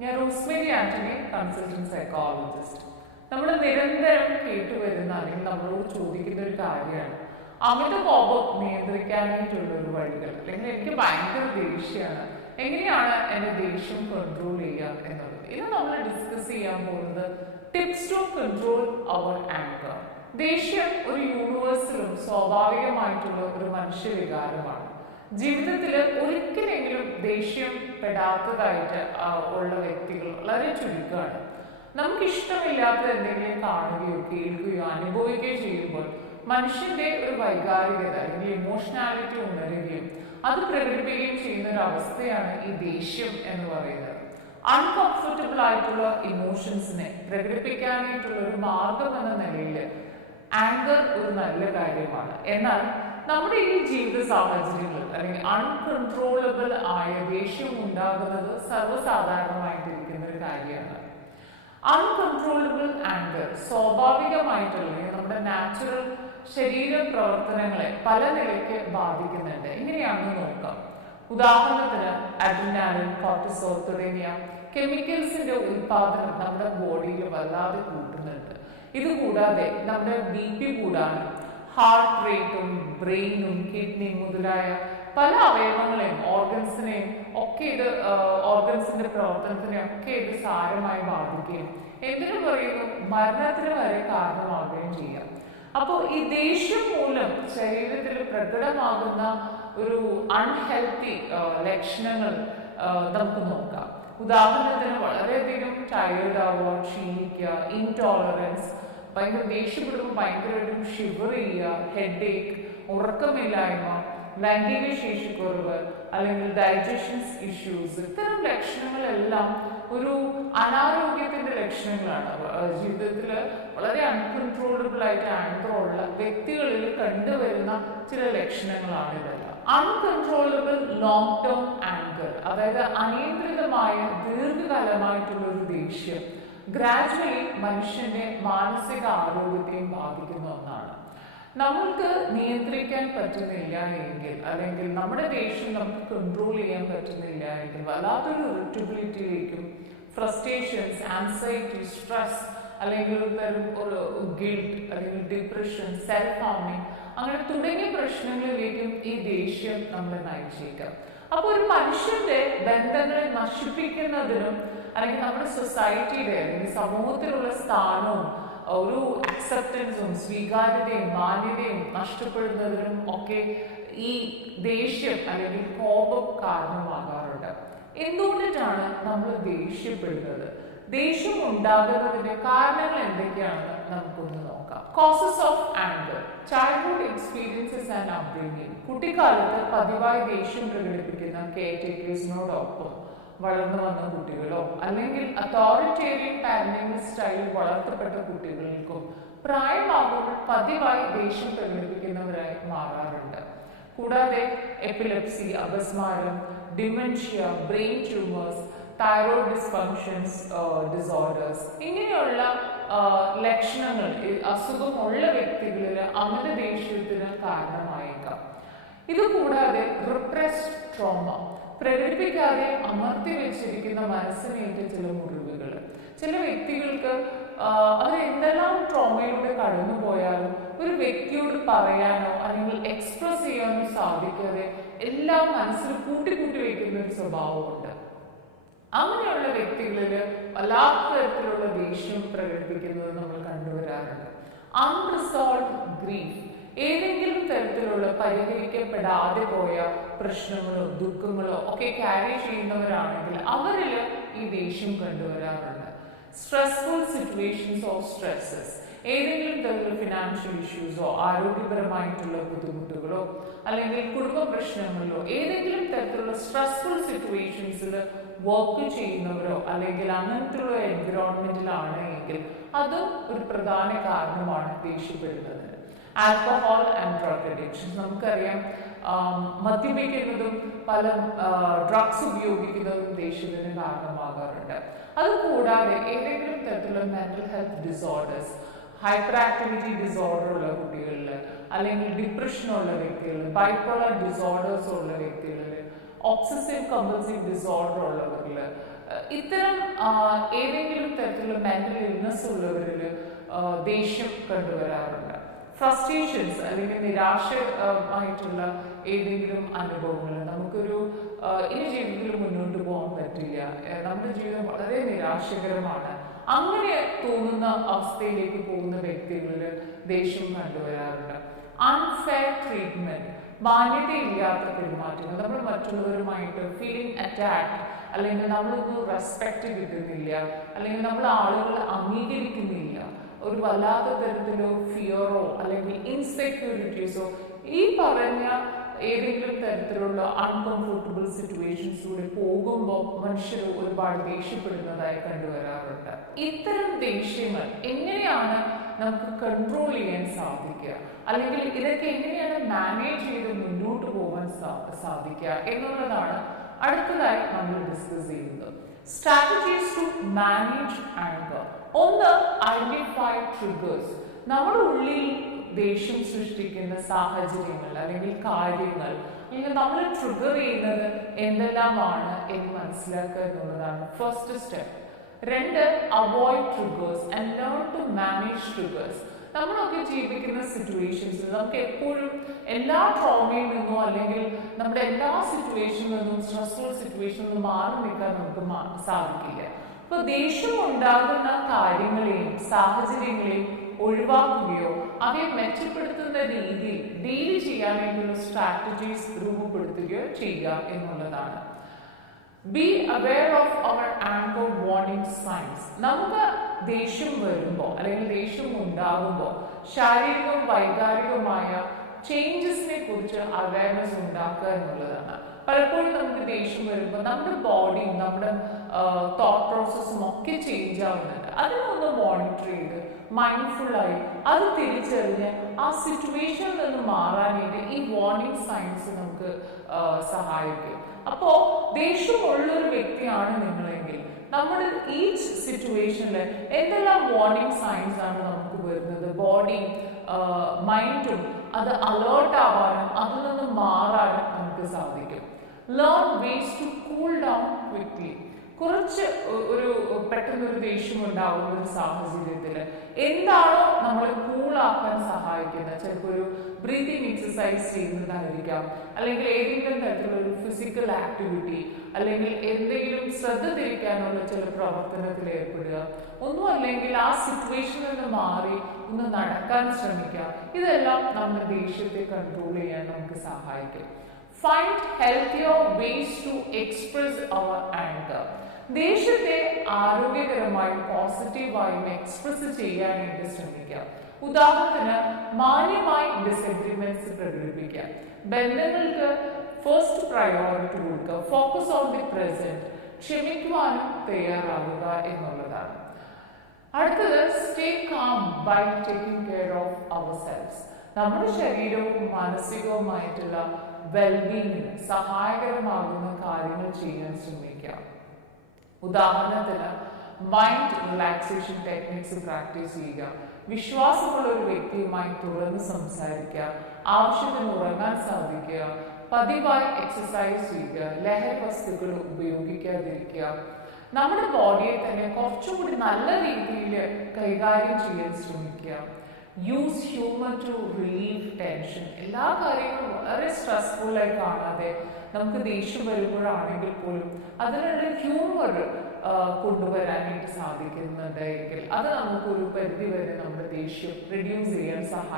ഞാൻ Rosemary Antony, consultant psychologist. നമ്മൾ നിരന്തരം കേട്ടുവരുന്ന അല്ലെങ്കിൽ നമ്മളോട് ചോദിക്കുന്ന ഒരു കാര്യമാണ് അമിത കോപം നിയന്ത്രിക്കാനായിട്ടുള്ള ഒരു വഴികൾ. അല്ലെങ്കിൽ എനിക്ക് ഭയങ്കര ദേഷ്യമാണ്, എങ്ങനെയാണ് എന്റെ ദേഷ്യം കൺട്രോൾ ചെയ്യുക എന്നുള്ളത്. ഇത് നമ്മൾ ഡിസ്കസ് ചെയ്യാൻ പോകുന്നത് tips to control our anger. ദേഷ്യം ഒരു യൂണിവേഴ്സലും സ്വാഭാവികമായിട്ടുള്ള ഒരു മനുഷ്യ വികാരമാണ്. ജീവിതത്തിൽ ഒരിക്കലെങ്കിലും ദേഷ്യം പെടാത്തതായിട്ട് ഉള്ള വ്യക്തികൾ വളരെ ചുരുക്കമാണ്. നമുക്ക് ഇഷ്ടമില്ലാത്ത എന്തെങ്കിലും കാണുകയോ കേൾക്കുകയോ അനുഭവിക്കുകയോ ചെയ്യുമ്പോൾ മനുഷ്യന്റെ ഒരു വൈകാരികത അല്ലെങ്കിൽ ഇമോഷണാലിറ്റി ഉണരുകയും അത് പ്രകടിപ്പിക്കുകയും ചെയ്യുന്ന ഒരു അവസ്ഥയാണ് ഈ ദേഷ്യം എന്ന് പറയുന്നത്. അൺകംഫർട്ടബിൾ ആയിട്ടുള്ള ഇമോഷൻസിനെ പ്രകടിപ്പിക്കാനായിട്ടുള്ള ഒരു മാർഗം എന്ന നിലയിൽ ആങ്കർ ഒരു നല്ല കാര്യമാണ്. എന്നാൽ നമ്മുടെ ഈ ജീവിത സാഹചര്യങ്ങളിൽ അല്ലെങ്കിൽ അൺകൺട്രോളബിൾ ആയ ദേഷ്യം ഉണ്ടാകുന്നത് സർവ്വസാധാരണമായിട്ടിരിക്കുന്ന ഒരു കാര്യമാണ്. അൺകൺട്രോളബിൾ ആങ്കർ സ്വാഭാവികമായിട്ടുള്ള നമ്മുടെ നാച്ചുറൽ ശരീര പ്രവർത്തനങ്ങളെ പല നിലയ്ക്ക് ബാധിക്കുന്നുണ്ട്. എങ്ങനെയാണെന്ന് നോക്കാം. ഉദാഹരണത്തിന് അഡ്രിനാലിൻ, കോർട്ടിസോൾ തുടങ്ങിയ കെമിക്കൽസിന്റെ ഉൽപാദനം നമ്മുടെ ബോഡിയിൽ വല്ലാതെ കൂട്ടുന്നുണ്ട്. ഇതുകൂടാതെ നമ്മുടെ BP കൂടാനും ഹാർട്ട് റേറ്റും ബ്രെയിനും കിഡ്നിയും മുതലായ പല അവയവങ്ങളെയും ഓർഗൻസിനെയും ഒക്കെ ഓർഗൻസിന്റെ പ്രവർത്തനത്തിനെ ഒക്കെ ഇത് സാരമായി ബാധിക്കുകയും എന്തിനു പറയുന്നു മരണത്തിന് വരെ കാരണമാവുകയും ചെയ്യാം. അപ്പോൾ ഈ ദേഷ്യം മൂലം ശരീരത്തിൽ പ്രകടമാകുന്ന ഒരു അൺഹെൽത്തി ലക്ഷണങ്ങൾ നമുക്ക് നോക്കാം. ഉദാഹരണത്തിന് വളരെയധികം ടയേർഡ് ആവുക, ക്ഷീണിക്കുക, ഇൻടോളറൻസ്, ഭയങ്കര ദേഷ്യപ്പെടുമ്പോൾ ഭയങ്കരമായിട്ടും ഷിവർ ചെയ്യുക, ഹെഡ് ഏക്ക്, ഉറക്കമില്ലായ്മ, ലൈംഗിക ശേഷിക്കുറവ് അല്ലെങ്കിൽ ഡൈജഷൻ ഇഷ്യൂസ്, ഇത്തരം ലക്ഷണങ്ങളെല്ലാം ഒരു അനാരോഗ്യത്തിന്റെ ലക്ഷണങ്ങളാണ്. ജീവിതത്തിൽ വളരെ അൺകൺട്രോളബിൾ ആയിട്ട് ആങ്കർ ഉള്ള വ്യക്തികളിൽ കണ്ടുവരുന്ന ചില ലക്ഷണങ്ങളാണ് ഇതെല്ലാം. അൺകൺട്രോളബിൾ ലോങ് ടേം ആങ്കർ, അതായത് അനിയന്ത്രിതമായ ദീർഘകാലമായിട്ടുള്ള ഒരു ദേഷ്യം ഗ്രാജുവലി മനുഷ്യന്റെ മാനസിക ആരോഗ്യത്തെയും ബാധിക്കുന്ന ഒന്നാണ്. നമ്മൾക്ക് നിയന്ത്രിക്കാൻ പറ്റുന്നില്ല എങ്കിൽ അല്ലെങ്കിൽ നമ്മുടെ ദേഷ്യം നമുക്ക് കൺട്രോൾ ചെയ്യാൻ പറ്റുന്നില്ല എങ്കിൽ വല്ലാത്തൊരു ഇറിറ്റബിലിറ്റിയിലേക്കും ഫ്രസ്ട്രേഷൻസ്, ആൻസൈറ്റി, സ്ട്രെസ് അല്ലെങ്കിൽ ഒരു ഗിൽട്ട് അല്ലെങ്കിൽ ഡിപ്രഷൻ, സെൽഫ് ഹാർമിങ് അങ്ങനെ തുടങ്ങിയ പ്രശ്നങ്ങളിലേക്കും ഈ ദേഷ്യം നമ്മളെ നയിച്ചേക്കാം. അപ്പൊ ഒരു മനുഷ്യന്റെ ബന്ധങ്ങളെ നശിപ്പിക്കുന്നതിനും അല്ലെങ്കിൽ നമ്മുടെ സൊസൈറ്റിയുടെ അല്ലെങ്കിൽ സമൂഹത്തിലുള്ള സ്ഥാനവും ഒരു അക്സെപ്റ്റൻസും സ്വീകാര്യതയും മാന്യതയും നഷ്ടപ്പെടുന്നതിനും ഒക്കെ ഈ ദേഷ്യം അല്ലെങ്കിൽ കോപം കാരണമാകാറുണ്ട്. എന്തുകൊണ്ടിട്ടാണ് നമ്മൾ ദേഷ്യപ്പെടുന്നത്? ദേഷ്യം ഉണ്ടാകുന്നതിന്റെ കാരണങ്ങൾ എന്തൊക്കെയാണെന്ന് നമുക്കൊന്ന് നോക്കാം. Causes of anger. Childhood experiences and upbringing. കുട്ടിക്കാലത്ത് പതിവായി ദേഷ്യം പ്രകടിപ്പിക്കുന്ന കെയർടേക്കേഴ്സിനോടൊപ്പം വളർന്നു വന്ന കുട്ടികളോ അല്ലെങ്കിൽ അതോറിറ്റേറിയൻ പാരന്റിംഗ് സ്റ്റൈലിൽ വളർത്തപ്പെട്ട കുട്ടികൾക്കും പ്രായമാകുമ്പോൾ പതിവായി ദേഷ്യം പ്രകടിപ്പിക്കുന്നവരായി മാറാറുണ്ട്. കൂടാതെ എപ്പിലെപ്സി, അപസ്മാരം, dementia, brain tumours, thyroid dysfunctions disorders ഇങ്ങനെയുള്ള ലക്ഷണങ്ങൾ അസുഖമുള്ള വ്യക്തികളിൽ അമിത ദേഷ്യത്തിന് കാരണമായേക്കാം. ഇതുകൂടാതെ റിപ്രസ്ഡ് ട്രോമ, പ്രകടിപ്പിക്കാതെ അമർത്തി വെച്ചിരിക്കുന്ന മനസ്സിനേറ്റ ചില മുറിവുകൾ. ചില വ്യക്തികൾക്ക് അവർ എന്തെല്ലാം ട്രോമയിലൂടെ കടന്നു പോയാലും ഒരു വ്യക്തിയോട് പറയാനോ അല്ലെങ്കിൽ എക്സ്പ്രസ് ചെയ്യാനോ സാധിക്കാതെ എല്ലാം മനസ്സിൽ കൂട്ടി വയ്ക്കുന്ന ഒരു സ്വഭാവമുണ്ട്. അങ്ങനെയുള്ള വ്യക്തികളിൽ വല്ലാത്ത തരത്തിലുള്ള ദേഷ്യം പ്രകടിപ്പിക്കുന്നത് നമ്മൾ കണ്ടുവരാറുണ്ട്. അൺറിസോൾവ്ഡ് ഗ്രീഫ്, ഏതെങ്കിലും തരത്തിലുള്ള പരിഹരിക്കപ്പെടാതെ പോയ പ്രശ്നങ്ങളോ ദുഃഖങ്ങളോ ഒക്കെ ക്യാരി ചെയ്യുന്നവരാണെങ്കിൽ അവരിൽ ഈ ദേഷ്യം കണ്ടുവരാറുണ്ട്. സ്ട്രെസ്ഫുൾ സിറ്റുവേഷൻസ് ഓർ സ്ട്രെസ്സസ്, ഏതെങ്കിലും തരത്തിലുള്ള ഫിനാൻഷ്യൽ ഇഷ്യൂസോ ആരോഗ്യപരമായിട്ടുള്ള ബുദ്ധിമുട്ടുകളോ അല്ലെങ്കിൽ കുടുംബ പ്രശ്നങ്ങളിലോ ഏതെങ്കിലും തരത്തിലുള്ള സ്ട്രെസ്ഫുൾ സിറ്റുവേഷൻസിൽ വർക്ക് ചെയ്യുന്നവരോ അല്ലെങ്കിൽ അങ്ങനത്തുള്ള എൻവിറോൺമെന്റിലാണ് എങ്കിൽ അത് ഒരു പ്രധാന കാരണമാണ് ദേഷ്യപ്പെടുന്നത്. ആൽക്കഹോൾ ആൻഡ് ഡ്രഗ് അഡിക്ഷൻ, നമുക്കറിയാം മദ്യപിക്കുന്നതും പല ഡ്രഗ്സ് ഉപയോഗിക്കുന്നതും ദേഷ്യത്തിന് കാരണമാകാറുണ്ട്. അതുകൂടാതെ ഏതെങ്കിലും തരത്തിലുള്ള mental health disorders, hyper activity disorder ഉള്ള കുട്ടികളിൽ അല്ലെങ്കിൽ ഡിപ്രഷൻ ഉള്ള വ്യക്തികളിൽ, ബൈപ്പോളർ ഡിസോർഡേഴ്സ് ഉള്ള വ്യക്തികളിൽ, ഒബ്സസീവ് കമ്പൾസീവ് ഡിസോർഡർ ഉള്ളവരിൽ ഇത്തരം ഏതെങ്കിലും തരത്തിലുള്ള മെന്റൽ ഇൽനെസ് ഉള്ളവരിൽ ദേഷ്യം കണ്ടുവരാറുണ്ട്. ഫ്രസ്ട്രേഷൻസ് അല്ലെങ്കിൽ നിരാശമായിട്ടുള്ള ഏതെങ്കിലും അനുഭവങ്ങൾ, നമുക്കൊരു ഇനി ജീവിതത്തിൽ മുന്നോട്ട് പോകാൻ പറ്റില്ല, നമ്മുടെ ജീവിതം വളരെ നിരാശകരമാണ്, അങ്ങനെ തോന്നുന്ന അവസ്ഥയിലേക്ക് പോകുന്ന വ്യക്തികളിൽ ദേഷ്യം കണ്ടുവരാറുണ്ട്. അൺഫെയർ ട്രീറ്റ്മെന്റ്, മാന്യതയില്ലാത്ത പെരുമാറ്റങ്ങൾ, നമ്മൾ മറ്റുള്ളവരുമായിട്ട് ഫീലിംഗ് അറ്റാക്ട്, അല്ലെങ്കിൽ നമ്മളൊന്നും റെസ്പെക്ട് കിട്ടുന്നില്ല, അല്ലെങ്കിൽ നമ്മൾ ആളുകൾ അംഗീകരിക്കുന്നില്ല, ഒരു വല്ലാത്ത തരത്തിലോ ഫിയറോ അല്ലെങ്കിൽ ഇൻസെക്യൂരിറ്റീസോ, ഈ പറഞ്ഞ ഏതെങ്കിലും തരത്തിലുള്ള അൺകംഫർട്ടബിൾ സിറ്റുവേഷൻസിലൂടെ പോകുമ്പോൾ മനുഷ്യർ ഒരുപാട് ദേഷ്യപ്പെടുന്നതായി കണ്ടുവരാറുണ്ട്. ഇത്തരം ദേഷ്യങ്ങൾ എങ്ങനെയാണ് നമുക്ക് കൺട്രോൾ ചെയ്യാൻ സാധിക്കുക, അല്ലെങ്കിൽ ഇതൊക്കെ എങ്ങനെയാണ് മാനേജ് ചെയ്ത് മുന്നോട്ട് പോകാൻ സാധിക്കുക എന്നുള്ളതാണ് അടുത്തതായി നമ്മൾ ഡിസ്കസ് ചെയ്യുന്നത്. Strategies to manage anger. ഒന്ന്, ഐഡന്റിഫൈ ട്രിഗേഴ്സ്. നമ്മുടെ ഉള്ളിൽ ദേഷ്യം സൃഷ്ടിക്കുന്ന സാഹചര്യങ്ങൾ അല്ലെങ്കിൽ കാര്യങ്ങൾ, അല്ലെങ്കിൽ നമ്മൾ ട്രിഗർ ചെയ്യുന്നത് എന്തെല്ലാമാണ് എന്ന് മനസ്സിലാക്കുക എന്നുള്ളതാണ് ഫസ്റ്റ് സ്റ്റെപ്പ്. രണ്ട്, avoid triggers and learn to manage triggers. നമ്മളൊക്കെ ജീവിക്കുന്ന സിറ്റുവേഷൻസിൽ നമുക്ക് എപ്പോഴും എല്ലാ ട്രോമയിൽ നിന്നോ അല്ലെങ്കിൽ നമ്മുടെ എല്ലാ സിറ്റുവേഷനിൽ നിന്നും സ്ട്രെസ്ഫുൾ സിറ്റുവേഷനിൽ നിന്നും മാറി നിൽക്കാൻ നമുക്ക് സാധിക്കില്ല. അപ്പൊ ദേഷ്യം ഉണ്ടാകുന്ന കാര്യങ്ങളെയും സാഹചര്യങ്ങളെയും ഒഴിവാക്കുകയോ അവയെ മെച്ചപ്പെടുത്തുന്ന രീതിയിൽ ഡീൽ ചെയ്യാനായിട്ടുള്ള സ്ട്രാറ്റജീസ് രൂപപ്പെടുത്തുകയോ ചെയ്യുക എന്നുള്ളതാണ്. Be aware of our anger warning signs. നമുക്ക് ദേഷ്യം വരുമ്പോൾ അല്ലെങ്കിൽ ദേഷ്യം ഉണ്ടാകുമ്പോൾ ശാരീരികവും വൈകാരികവുമായ ചേഞ്ചസിനെ കുറിച്ച് അവയർനെസ് ഉണ്ടാക്കുക എന്നുള്ളതാണ്. പലപ്പോഴും നമുക്ക് ദേഷ്യം വരുമ്പോൾ നമ്മുടെ ബോഡിയും നമ്മുടെ തോട്ട് പ്രോസസ്സും ഒക്കെ ചേഞ്ച് ആവുന്നുണ്ട്. അതിനൊന്ന് മോണിറ്റർ ചെയ്ത് മൈൻഡ്ഫുള്ളായി അത് തിരിച്ചറിഞ്ഞ് ആ സിറ്റുവേഷനിൽ നിന്ന് മാറാനായിട്ട് ഈ വാർണിംഗ് സൈൻസ് നമുക്ക് സഹായിക്കും. അപ്പോ ദേഷ്യമുള്ളൊരു വ്യക്തിയാണ് നിങ്ങളെങ്കിൽ നമ്മൾ ഈ സിറ്റുവേഷനിൽ എന്തെല്ലാം വാർണിംഗ് സൈൻസ് ആണ് നമുക്ക് വരുന്നത്, ബോഡിയും മൈൻഡും അത് അലേർട്ട് ആവാനും അതിൽ നിന്ന് മാറാനും നമുക്ക് സാധിക്കും. Learn ways to cool down quickly. കുറച്ച് പെട്ടെന്നൊരു ദേഷ്യം ഉണ്ടാകുന്ന ഒരു സാഹചര്യത്തിൽ എന്താണോ നമ്മളെ കൂളാക്കാൻ സഹായിക്കുന്നത്, ചിലപ്പോൾ ഒരു ബ്രീതിങ് എക്സസൈസ് ചെയ്യുന്നതായിരിക്കാം, അല്ലെങ്കിൽ ഏതെങ്കിലും തരത്തിലുള്ള ഒരു ഫിസിക്കൽ ആക്ടിവിറ്റി, അല്ലെങ്കിൽ എന്തെങ്കിലും ശ്രദ്ധ തിരിക്കാനുള്ള ചില പ്രവർത്തനത്തിൽ ഏർപ്പെടുക, ഒന്നും അല്ലെങ്കിൽ ആ സിറ്റുവേഷനിൽ നിന്ന് മാറി ഒന്ന് നടക്കാൻ ശ്രമിക്കാം. ഇതെല്ലാം നമ്മുടെ ദേഷ്യത്തെ കൺട്രോൾ ചെയ്യാൻ നമുക്ക് സഹായിക്കും. Find healthier ways to express our anger. ദേഷ്യത്തെ ആരോഗ്യകരമായും പോസിറ്റീവായും എക്സ്പ്രസ് ചെയ്യാനായിട്ട് ശ്രമിക്കുക. ഉദാഹരണത്തിന് മാന്യമായി ഡിസഗ്രിമെന്റ്സ് പ്രകടിപ്പിക്കുക, ബന്ധങ്ങൾക്ക് ഫസ്റ്റ് പ്രയോറിറ്റി കൊടുക്കുക, ഫോക്കസ് ഓൺ ദി പ്രസന്റ്, ക്ഷമിക്കുവാനും തയ്യാറാവുക എന്നുള്ളതാണ്. അടുത്തത് stay calm by taking care of ourselves. നമ്മുടെ ശരീരവും മാനസികവുമായിട്ടുള്ള വെൽബീയിങ്ങിന് സഹായകരമാകുന്ന കാര്യങ്ങൾ ചെയ്യാൻ ശ്രമിക്കുക. ഉദാഹരണത്തിന് മൈൻഡ് റിലാക്സേഷൻ ടെക്നിക്സ് പ്രാക്ടീസ് ചെയ്യുക, വിശ്വാസമുള്ള ഒരു വ്യക്തിയുമായി തുറന്ന് സംസാരിക്കുക, ആവശ്യത്തിന് ഉറങ്ങാൻ സാധിക്കുക, പതിവായി എക്സസൈസ് ചെയ്യുക, ലഹരി വസ്തുക്കൾ ഉപയോഗിക്കാതിരിക്കുക, നമ്മുടെ ബോഡിയെ തന്നെ കുറച്ചുകൂടി നല്ല രീതിയിൽ കൈകാര്യം ചെയ്യാൻ ശ്രമിക്കുക. Use humour to relieve tension. എല്ലാ കാര്യങ്ങളും വളരെ സ്ട്രെസ്ഫുൾ ആയി കാണാതെ നമുക്ക് ദേഷ്യം വരുമ്പോഴാണെങ്കിൽ പോലും അതിനുള്ള ഹ്യൂമർ കൊണ്ടുവരാനായിട്ട് സാധിക്കുന്നുണ്ടെങ്കിൽ അത് നമുക്കൊരു പരിധി വരെ നമ്മുടെ ദേഷ്യം റിഡ്യൂസ് ചെയ്യാൻ സഹായിക്കും.